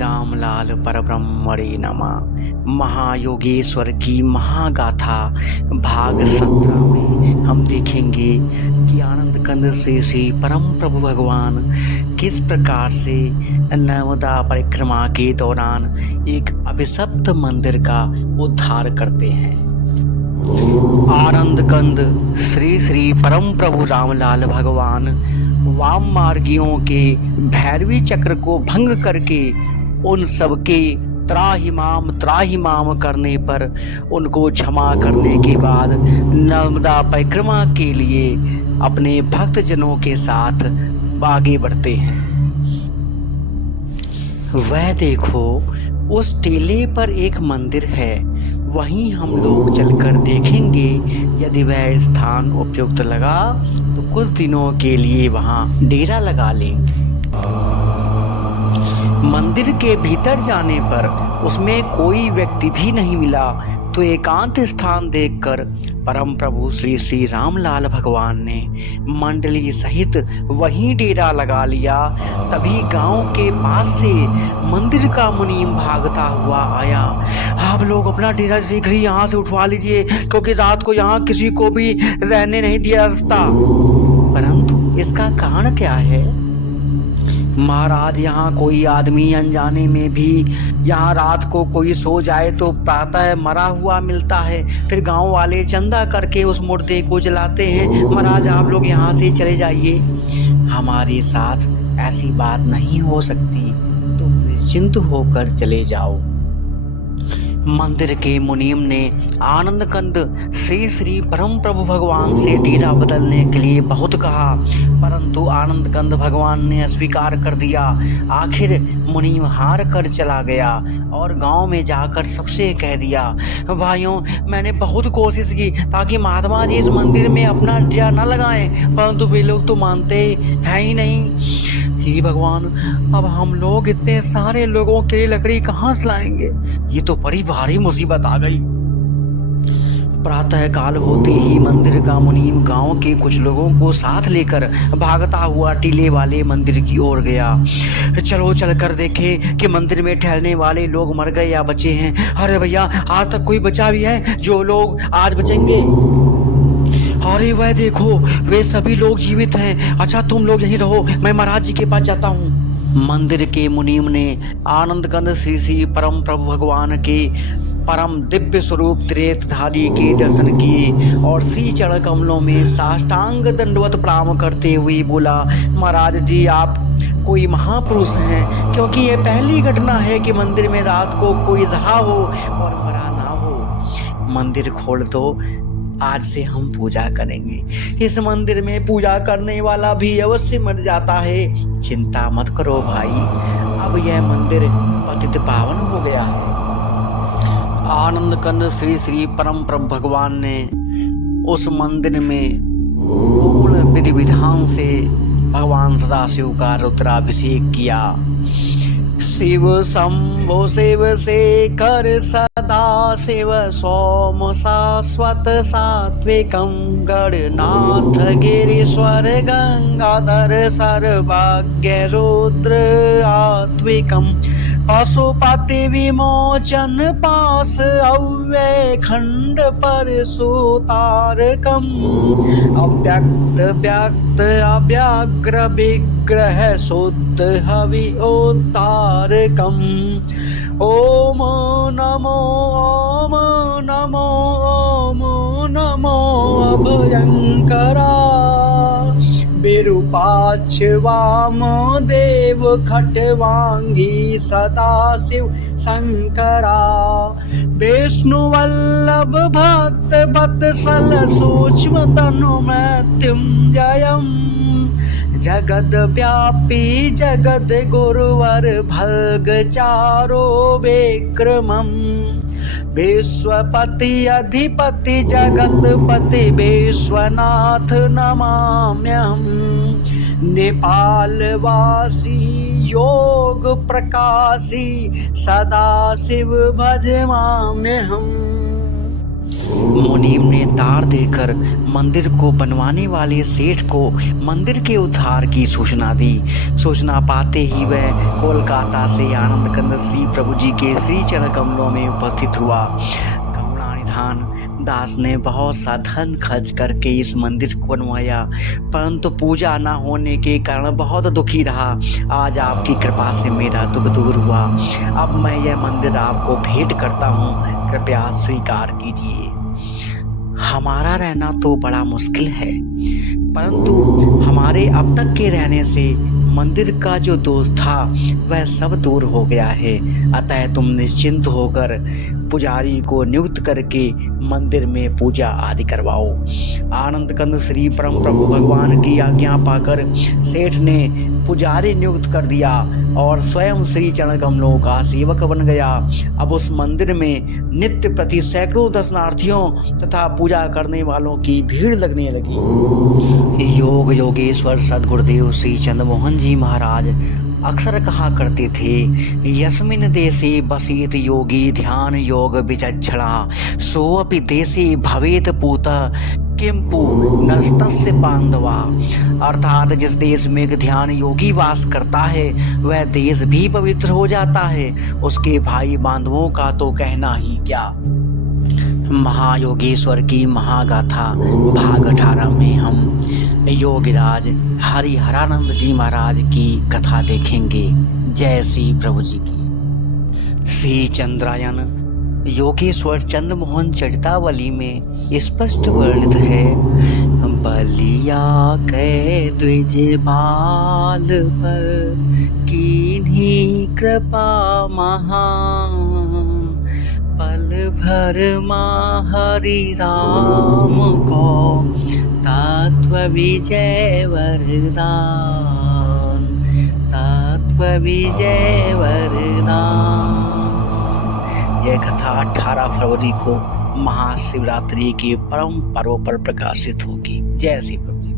रामलाल परब्रह्मणे नमः। महायोगेश्वर की महागाथा भाग 17 में हम देखेंगे कि आनंद कंद से श्री परम प्रभु भगवान किस प्रकार से नर्मदा परिक्रमा के दौरान एक अभिशप्त मंदिर का उद्धार करते हैं। आनंद कंद श्री श्री परम प्रभु रामलाल भगवान वाम मार्गियों के भैरवी चक्र को भंग करके उन सबके त्राहिमाम करने पर उनको क्षमा करने के बाद नर्मदा परिक्रमा के लिए अपने भक्तजनों के साथ आगे बढ़ते हैं। वह देखो, उस टीले पर एक मंदिर है, वहीं हम लोग चलकर देखेंगे। यदि वह स्थान उपयुक्त लगा तो कुछ दिनों के लिए वहां डेरा लगा लेंगे। मंदिर के भीतर जाने पर उसमें कोई व्यक्ति भी नहीं मिला तो एकांत स्थान देखकर परम प्रभु श्री श्री रामलाल भगवान ने मंडली सहित वहीं डेरा लगा लिया। तभी गांव के पास से मंदिर का मुनीम भागता हुआ आया। आप लोग अपना डेरा शीघ्र ही यहाँ से उठवा लीजिए, क्योंकि रात को यहाँ किसी को भी रहने नहीं दिया सकता। परंतु इसका कारण क्या है? महाराज, यहाँ कोई आदमी अनजाने में भी यहाँ रात को कोई सो जाए तो प्रातः मरा हुआ मिलता है। फिर गांव वाले चंदा करके उस मुर्दे को जलाते हैं। महाराज, आप लोग यहाँ से चले जाइए, हमारे साथ ऐसी बात नहीं हो सकती, तो निश्चिंत होकर चले जाओ। मंदिर के मुनीम ने आनंद कंद श्री श्री परम प्रभु भगवान से डेरा बदलने के लिए बहुत कहा, परंतु आनंद कंद भगवान ने अस्वीकार कर दिया। आखिर मुनीम हार कर चला गया और गांव में जाकर सबसे कह दिया, भाइयों, मैंने बहुत कोशिश की ताकि महात्मा जी इस मंदिर में अपना डेरा न लगाएं, परंतु वे लोग तो मानते हैं ही नहीं। हे भगवान, अब हम लोग इतने सारे लोगों के लिए लकड़ी कहाँ से लाएंगे? ये तो बड़ी भारी मुसीबत आ गई। प्रातः काल होते ही मंदिर का मुनीम गांव के कुछ लोगों को साथ लेकर भागता हुआ टीले वाले मंदिर की ओर गया। चलो चलकर देखें कि मंदिर में ठहरने वाले लोग मर गए या बचे हैं। अरे भैया, आज तक कोई बचा भी है? जो लोग आज बचेंगे। अरे वह देखो, वे सभी लोग जीवित हैं। अच्छा, तुम लोग यहीं रहो, मैं महाराज जी के पास जाता हूँ। मंदिर के मुनीम ने आनंद कंद श्री श्री परम प्रभु भगवान के परम दिव्य स्वरूप त्रिनेत्रधारी के दर्शन किए और श्री चरण कमलों में साष्टांग दंडवत प्रणाम करते हुए बोला, महाराज जी, आप कोई महापुरुष हैं, क्योंकि ये पहली घटना है कि मंदिर में रात को कोई रहा हो और मरा ना हो। मंदिर खोल दो, आज से हम पूजा करेंगे। इस मंदिर में पूजा करने वाला भी अवश्य मर जाता है। चिंता मत करो भाई, अब यह मंदिर पतित पावन हो गया है। आनंद कंद श्री श्री परम प्रभु भगवान ने उस मंदिर में पूर्ण विधि विधान से भगवान सदाशिव का रुद्राभिषेक किया। शिव शंभो शिव शेखर सदा शिव सोम शाश्वत सात्विकं गणनाथ गिरीश्वर गंगाधर सर्वज्ञ रुद्र आत्विकं पशुपति विमोचन पास अव्यय खंड पर सुतारकम अव्यक्त व्यक्त अव्याग्र विग्रह शुद्ध हवि उद्धारकम। ओम नमो ओम नमो ओम नमो अभयंकरा विरूपाक्ष वामदेव खट्वांगी सदाशिव शंकरा विष्णु वल्लभ भक्त वत्सल सूक्ष्म तनु मृत्युंजयम् जगद व्यापी जगद गुरुवर भल्ग चारो विक्रमम् विश्वपति अधिपति जगतपति विश्वनाथ नमाम्यहम् नेपालवासी योग प्रकाशी सदा शिव भजमाम्यहम्। मुनीम ने तार देकर मंदिर को बनवाने वाले सेठ को मंदिर के उद्धार की सूचना दी। सूचना पाते ही वह कोलकाता से आनंद कंद श्री प्रभु जी के श्री चरण कमलों में उपस्थित हुआ। कमलानिधान दास ने बहुत सा धन खर्च करके इस मंदिर को बनवाया, परंतु पूजा न होने के कारण बहुत दुखी रहा। आज आपकी कृपा से मेरा दुख दूर हुआ। अब मैं यह मंदिर आपको भेंट करता हूँ, कृपया स्वीकार कीजिए। हमारा रहना तो बड़ा मुश्किल है, परंतु हमारे अब तक के रहने से मंदिर का जो दोष था वह सब दूर हो गया है। अतः तुम निश्चिंत होकर पुजारी को नियुक्त करके मंदिर में पूजा आदि करवाओ। आनंद कंद श्री परम प्रभु भगवान की आज्ञा पाकर सेठ ने पुजारी नियुक्त कर दिया और स्वयं श्री चरण कमलों का सेवक बन गया। अब उस मंदिर में नित्य प्रति सैकड़ों दर्शनार्थियों तथा पूजा करने वालों की भीड़ लगने लगी। योग योगेश्वर सद्गुरुदेव श्री चंद्रमोहन जी महाराज अक्सर कहा करते थे, यस्मिन देशे बसेत योगी ध्यान योग विचक्षणा सोऽपि देशे भवेत पूता किंपु नस्तस्य बांधवा। अर्थात जिस देश में एक ध्यान योगी वास करता है वह देश भी पवित्र हो जाता है, उसके भाई बांधवों का तो कहना ही क्या। महायोगेश्वर की महागाथा भाग 18 में हम योगीराज हरिहरानंद जी महाराज की कथा देखेंगे। जय श्री प्रभु जी की। श्री चंद्रायन योगेश्वर चंद्रमोहन चरितावली में स्पष्ट वर्णित है। बलिया के द्विज बाल पर कीन्ही कृपा महान, पल भर माँ हरि राम को तत्व विजय वरदान, तत्व विजय वरदान। यह कथा 18 फरवरी को महाशिवरात्रि के परम पर्व पर प्रकाशित होगी। जय श्री प्रभु।